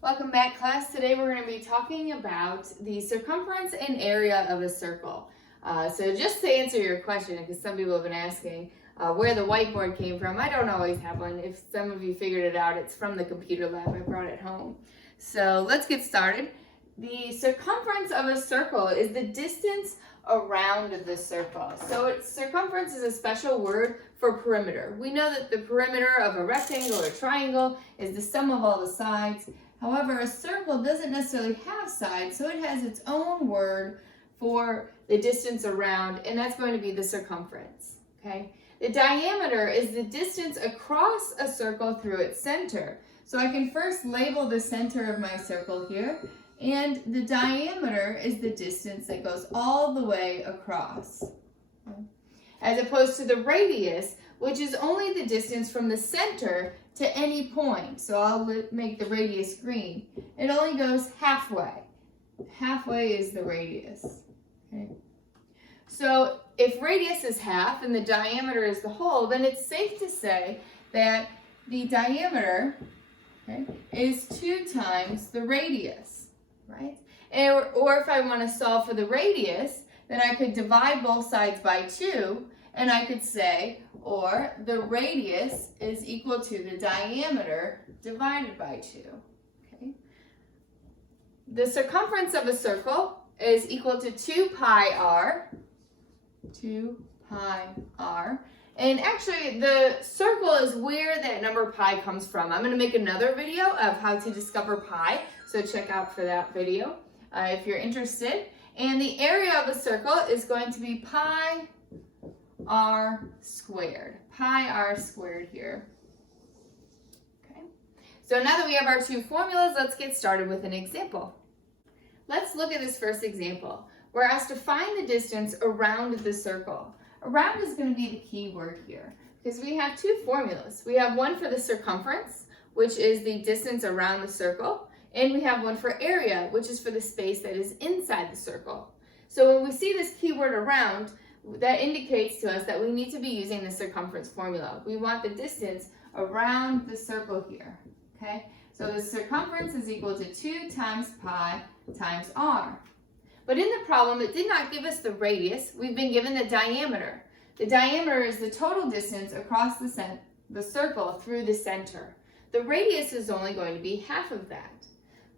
Welcome back, class. Today we're going to be talking about the circumference and area of a circle. So just to answer your question, because some people have been asking where the whiteboard came from, I don't always have one. If some of you figured it out, it's from the computer lab. I brought it home. So let's get started. The circumference of a circle is the distance around the circle. So circumference is a special word for perimeter. We know that the perimeter of a rectangle or triangle is the sum of all the sides. However, a circle doesn't necessarily have sides, so it has its own word for the distance around, and that's going to be the circumference, okay? The diameter is the distance across a circle through its center. So I can first label the center of my circle here, and the diameter is the distance that goes all the way across, okay? As opposed to the radius, which is only the distance from the center to any point. So I'll make the radius green. It only goes halfway. Halfway is the radius. Okay. So if radius is half and the diameter is the whole, then it's safe to say that the diameter, okay, is 2 times the radius, right? Or if I want to solve for the radius, then I could divide both sides by 2, and I could say, or the radius is equal to the diameter divided by 2. Okay. The circumference of a circle is equal to 2 pi r. 2 pi r. And actually, the circle is where that number pi comes from. I'm going to make another video of how to discover pi, so check out for that video if you're interested. And the area of a circle is going to be pi r squared. Pi r squared here. Okay. So now that we have our two formulas, let's get started with an example. Let's look at this first example. We're asked to find the distance around the circle. Around is going to be the key word here because we have two formulas. We have one for the circumference, which is the distance around the circle, and we have one for area, which is for the space that is inside the circle. So when we see this keyword around, that indicates to us that we need to be using the circumference formula. We want the distance around the circle here, okay? So the circumference is equal to 2 times pi times r. But in the problem, it did not give us the radius. We've been given the diameter. The diameter is the total distance across the circle through the center. The radius is only going to be half of that.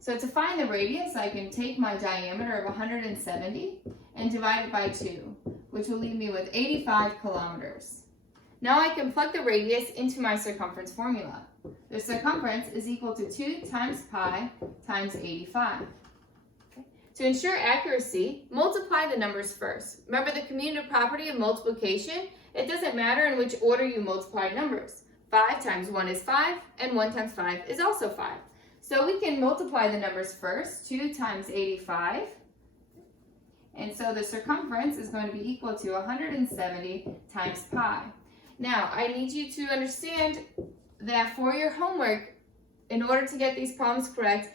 So to find the radius, I can take my diameter of 170 and divide it by 2, which will leave me with 85 kilometers. Now I can plug the radius into my circumference formula. The circumference is equal to 2 times pi times 85. Okay. To ensure accuracy, multiply the numbers first. Remember the commutative property of multiplication? It doesn't matter in which order you multiply numbers. 5 times 1 is 5, and 1 times 5 is also 5. So we can multiply the numbers first. 2 times 85. And so the circumference is going to be equal to 170 times pi. Now, I need you to understand that for your homework, in order to get these problems correct,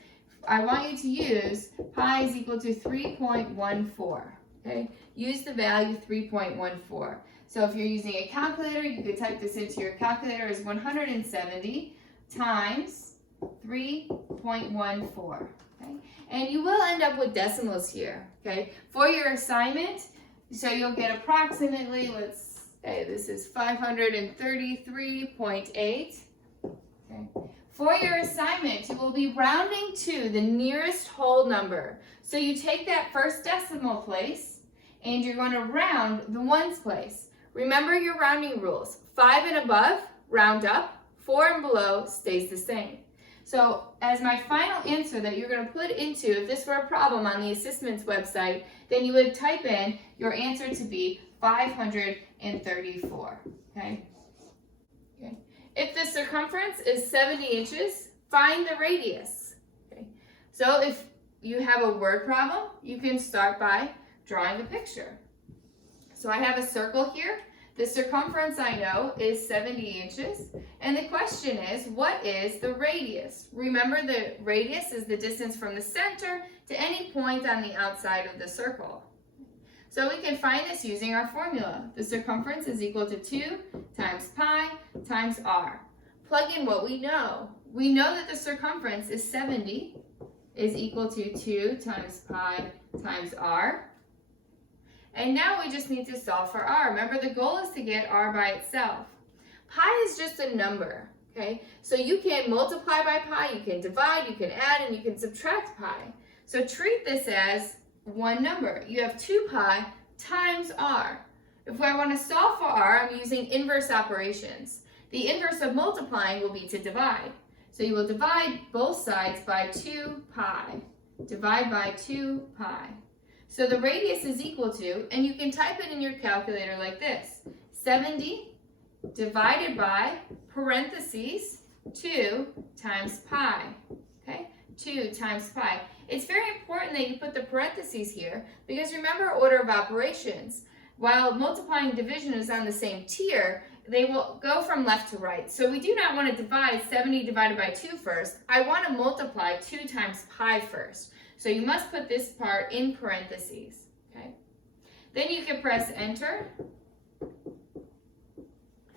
I want you to use pi is equal to 3.14. Okay? Use the value 3.14. So if you're using a calculator, you could type this into your calculator as 170 times 3.14. Okay? And you will end up with decimals here. Okay? For your assignment, so you'll get approximately, let's say this is 533.8. Okay? For your assignment, you will be rounding to the nearest whole number. So you take that first decimal place and you're going to round the ones place. Remember your rounding rules. 5 and above, round up. 4 and below stays the same. So as my final answer that you're going to put into, if this were a problem on the assessments website, then you would type in your answer to be 534. Okay? Okay. If the circumference is 70 inches, find the radius. Okay? So if you have a word problem, you can start by drawing a picture. So I have a circle here. The circumference I know is 70 inches. And the question is, what is the radius? Remember, the radius is the distance from the center to any point on the outside of the circle. So we can find this using our formula. The circumference is equal to 2 times pi times r. Plug in what we know. we know that the circumference is 70 is equal to 2 times pi times r. And now we just need to solve for r. Remember, the goal is to get r by itself. Pi is just a number, okay? So you can multiply by pi, you can divide, you can add, and you can subtract pi. So treat this as one number. You have 2 pi times r. If I want to solve for r, I'm using inverse operations. The inverse of multiplying will be to divide. So you will divide both sides by 2 pi. Divide by 2 pi. So the radius is equal to, and you can type it in your calculator like this, 70 divided by parentheses 2 times pi. Okay, 2 times pi. It's very important that you put the parentheses here because remember order of operations. While multiplying and division is on the same tier, they will go from left to right. So we do not want to divide 70 divided by 2 first. I want to multiply 2 times pi first. So you must put this part in parentheses. Okay. Then you can press enter. Then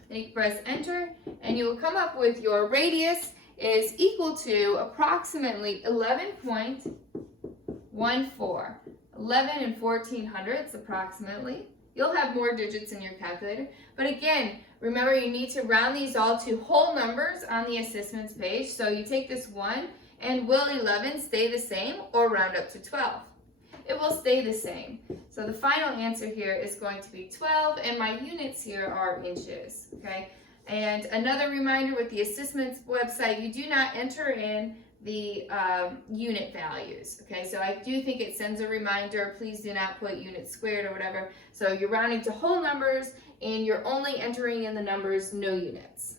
you can press enter and you will come up with your radius is equal to approximately 11.14. 11 and 1400ths approximately. You'll have more digits in your calculator. But again, remember you need to round these all to whole numbers on the assessments page. So you take this 1 and will 11 stay the same or round up to 12? It will stay the same. So the final answer here is going to be 12 and my units here are inches. Okay. And another reminder with the assessments website, you do not enter in the unit values. Okay, so I do think it sends a reminder, please do not put units squared or whatever. So you're rounding to whole numbers and you're only entering in the numbers, no units.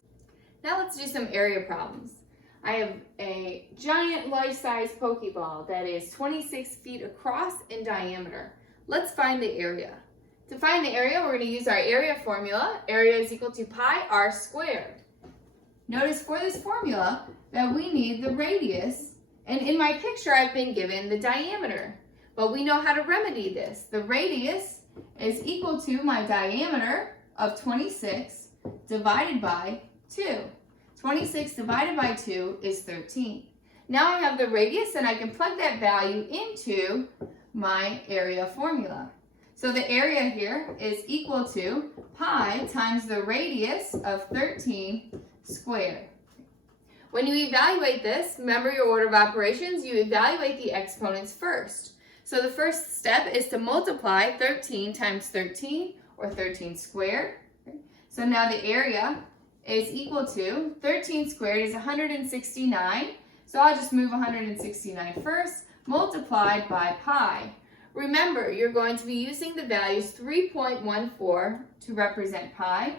Now let's do some area problems. I have a giant life-size Pokeball that is 26 feet across in diameter. Let's find the area. To find the area, we're going to use our area formula. Area is equal to pi r squared. Notice for this formula that we need the radius, and in my picture I've been given the diameter. But we know how to remedy this. The radius is equal to my diameter of 26 divided by 2. 26 divided by 2 is 13. Now I have the radius and I can plug that value into my area formula. So the area here is equal to pi times the radius of 13 squared. When you evaluate this, remember your order of operations, you evaluate the exponents first. So the first step is to multiply 13 times 13, or 13 squared. So now the area is equal to, 13 squared is 169, so I'll just move 169 first, multiplied by pi. Remember, you're going to be using the values 3.14 to represent pi.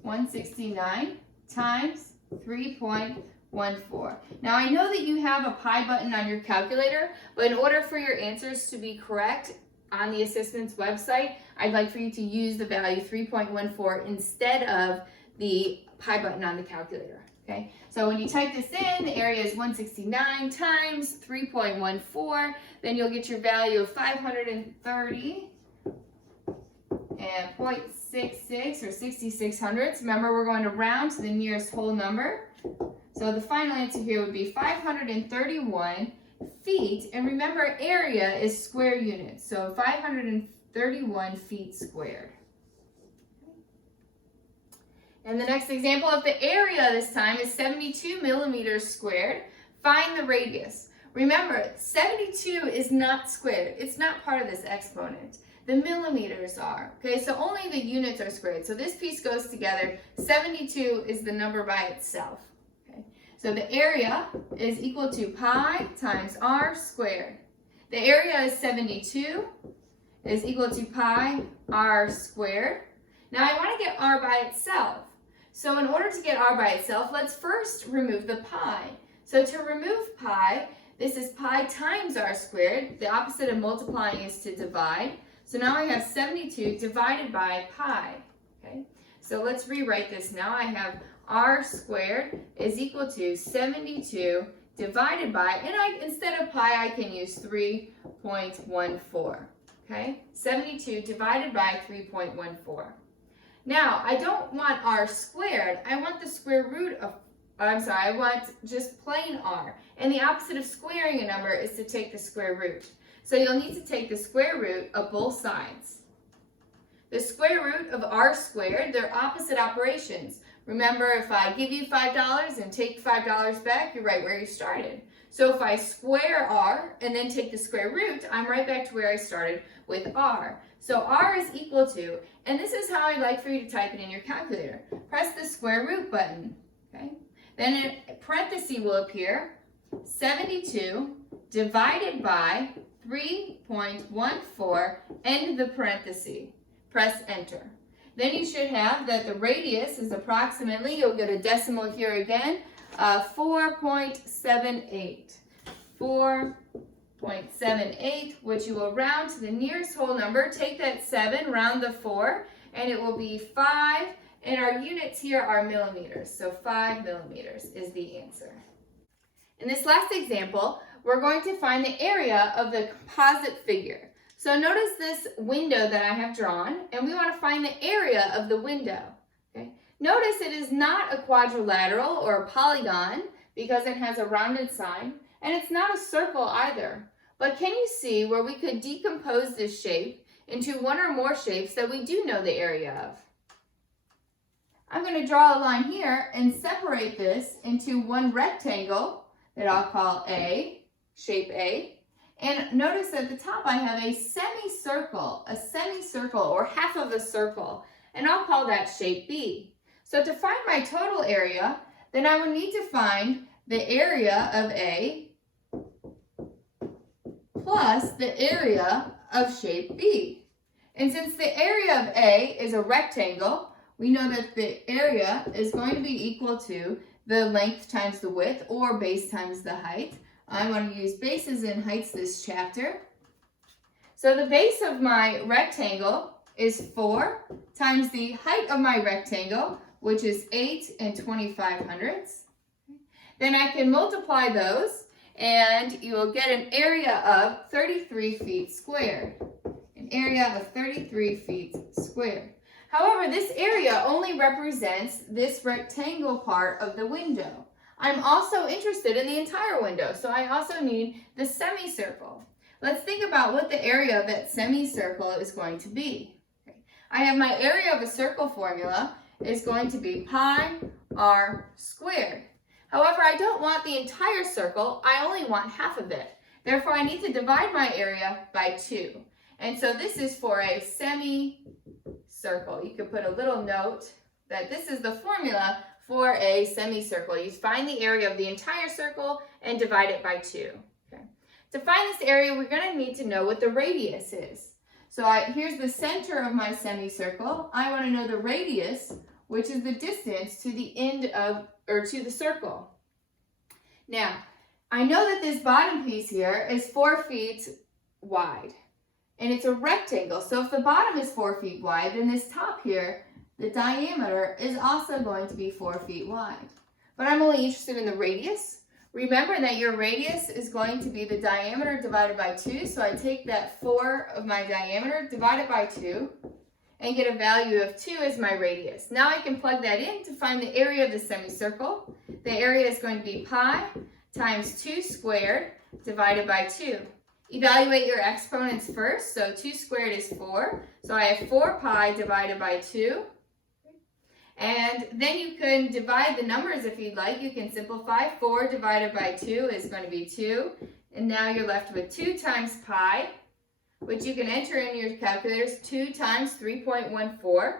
169 times 3.14. Now I know that you have a pi button on your calculator, but in order for your answers to be correct on the assessments website, I'd like for you to use the value 3.14 instead of the pi button on the calculator. Okay, so when you type this in, the area is 169 times 3.14, then you'll get your value of 530 and 0.66 or 66 hundredths. Remember, we're going to round to the nearest whole number. So the final answer here would be 531 feet. And remember, area is square units. So 531 feet squared. And the next example of the area this time is 72 millimeters squared. Find the radius. Remember, 72 is not squared. It's not part of this exponent. The millimeters are, okay? So only the units are squared. So this piece goes together. 72 is the number by itself, okay? So the area is equal to pi times r squared. The area is 72 is equal to pi r squared. Now I want to get r by itself. So in order to get r by itself, let's first remove the pi. So to remove pi, this is pi times r squared. The opposite of multiplying is to divide. So now I have 72 divided by pi. Okay? So let's rewrite this now. I have r squared is equal to 72 divided by, and instead of pi, I can use 3.14. Okay? 72 divided by 3.14. Now, I don't want r squared. I want the square root of I want just plain r. And the opposite of squaring a number is to take the square root. So you'll need to take the square root of both sides. The square root of r squared, they're opposite operations. Remember, if I give you $5 and take $5 back, you're right where you started. So if I square r and then take the square root, I'm right back to where I started with r. So r is equal to, and this is how I'd like for you to type it in your calculator. Press the square root button, okay? Then a parenthesis will appear, 72 divided by 3.14, end the parenthesis. Press enter. Then you should have that the radius is approximately, you'll get a decimal here again, 4.78. 4.78, which you will round to the nearest whole number. Take that 7, round the 4, and it will be 5. And our units here are millimeters, so 5 millimeters is the answer. In this last example, we're going to find the area of the composite figure. So notice this window that I have drawn, and we want to find the area of the window. Okay? Notice it is not a quadrilateral or a polygon because it has a rounded sign, and it's not a circle either. But can you see where we could decompose this shape into one or more shapes that we do know the area of? I'm going to draw a line here and separate this into one rectangle that I'll call A, shape A. And notice at the top I have a semicircle or half of a circle, and I'll call that shape B. So to find my total area, then I would need to find the area of A plus the area of shape B. And since the area of A is a rectangle, we know that the area is going to be equal to the length times the width, or base times the height. I want to use bases and heights this chapter. So the base of my rectangle is 4 times the height of my rectangle, which is 8 25/100. Then I can multiply those, and you will get an area of 33 feet squared. An area of 33 feet squared. However, this area only represents this rectangle part of the window. I'm also interested in the entire window, so I also need the semicircle. Let's think about what the area of that semicircle is going to be. Okay. I have my area of a circle formula is going to be pi r squared. However, I don't want the entire circle, I only want half of it. Therefore, I need to divide my area by 2. And so this is for a semicircle. You could put a little note that this is the formula for a semicircle. You find the area of the entire circle and divide it by 2. Okay. To find this area, we're going to need to know what the radius is. So here's the center of my semicircle. I want to know the radius, which is the distance to the end of, or to the circle. Now, I know that this bottom piece here is 4 feet wide, and it's a rectangle. So if the bottom is 4 feet wide, then this top here, the diameter is also going to be 4 feet wide. But I'm only interested in the radius. Remember that your radius is going to be the diameter divided by 2. So I take that 4 of my diameter, divide it by 2, and get a value of 2 as my radius. Now I can plug that in to find the area of the semicircle. The area is going to be pi times 2 squared divided by 2. Evaluate your exponents first. So 2 squared is 4. So I have 4 pi divided by 2. And then you can divide the numbers if you'd like. You can simplify. 4 divided by 2 is going to be 2. And now you're left with 2 times pi, which you can enter in your calculators, 2 times 3.14.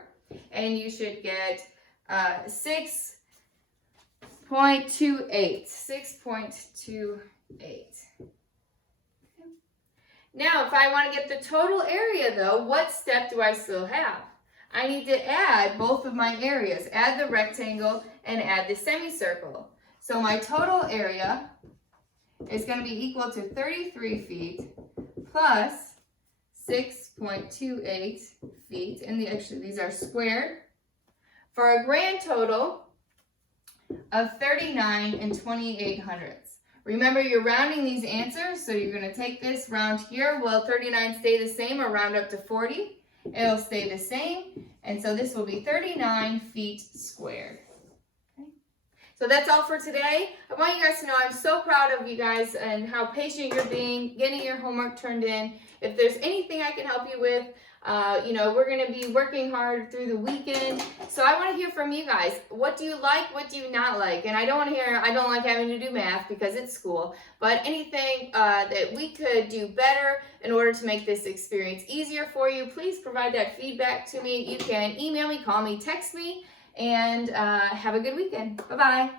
And you should get 6.28. 6.28. Now, if I want to get the total area, though, what step do I still have? I need to add both of my areas. Add the rectangle and add the semicircle. So my total area is going to be equal to 33 feet plus 6.28 feet. And actually, these are squared, for a grand total of 39 28/100. Remember, you're rounding these answers, so you're going to take this round here. Will 39 stay the same or round up to 40? It'll stay the same, and so this will be 39 feet squared. Okay. So that's all for today. I want you guys to know I'm so proud of you guys and how patient you're being, getting your homework turned in. If there's anything I can help you with, we're going to be working hard through the weekend. So I want to hear from you guys. What do you like? What do you not like? And I don't want to hear, I don't like having to do math because it's school. But anything that we could do better in order to make this experience easier for you, please provide that feedback to me. You can email me, call me, text me. And have a good weekend. Bye-bye.